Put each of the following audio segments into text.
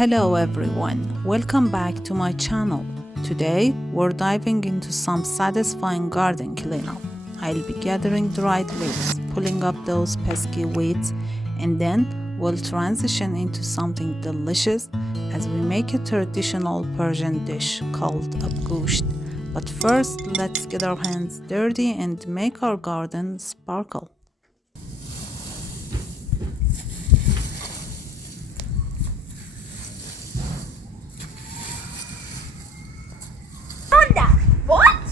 Hello everyone, welcome back to my channel. Today we're diving into some satisfying garden cleanup. I'll be gathering dried leaves, pulling up those pesky weeds, and then we'll transition into something delicious as we make a traditional Persian dish called Abgoosht. But first, let's get our hands dirty and make our garden sparkle. What?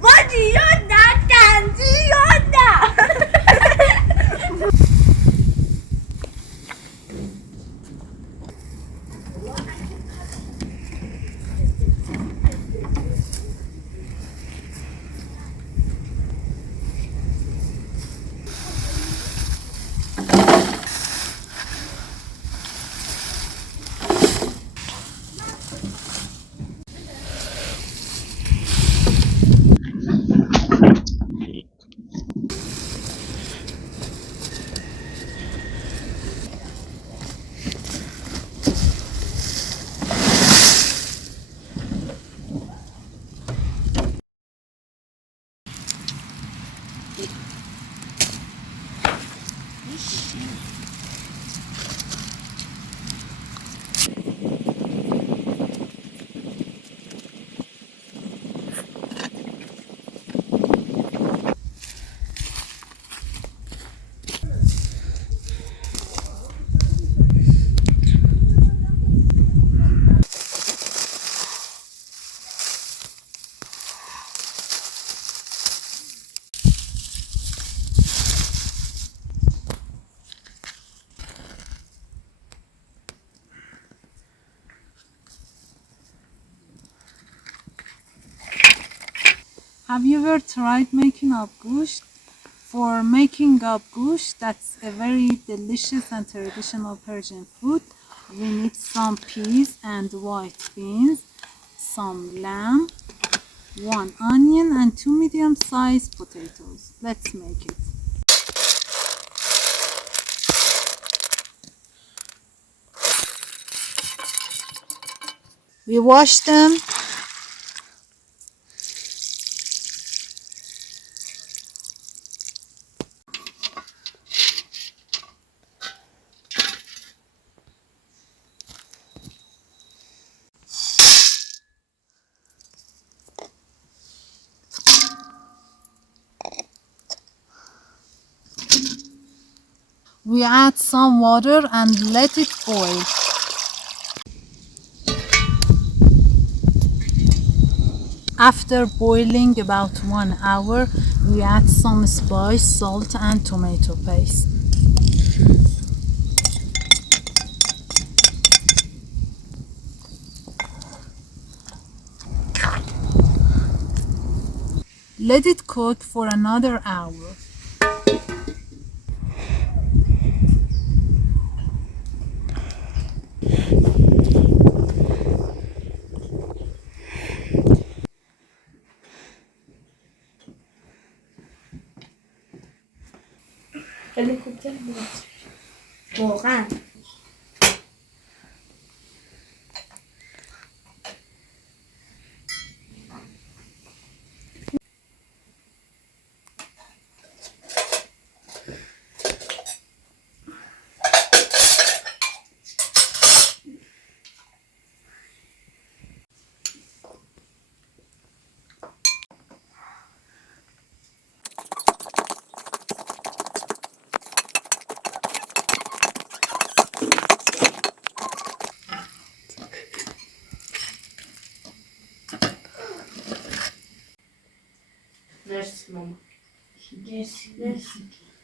What diyor da kendi yolda. Have you ever tried making abgoosht? For making abgoosht, that's a very delicious and traditional Persian food. We need some peas and white beans, some lamb, one onion and two medium-sized potatoes. Let's make it. We wash them. We add some water and let it boil. After boiling about 1 hour, we add some spice, salt and tomato paste. Let it cook for another hour. هلیکوپتر میاد. واقعا مرسی ماما. مرسی.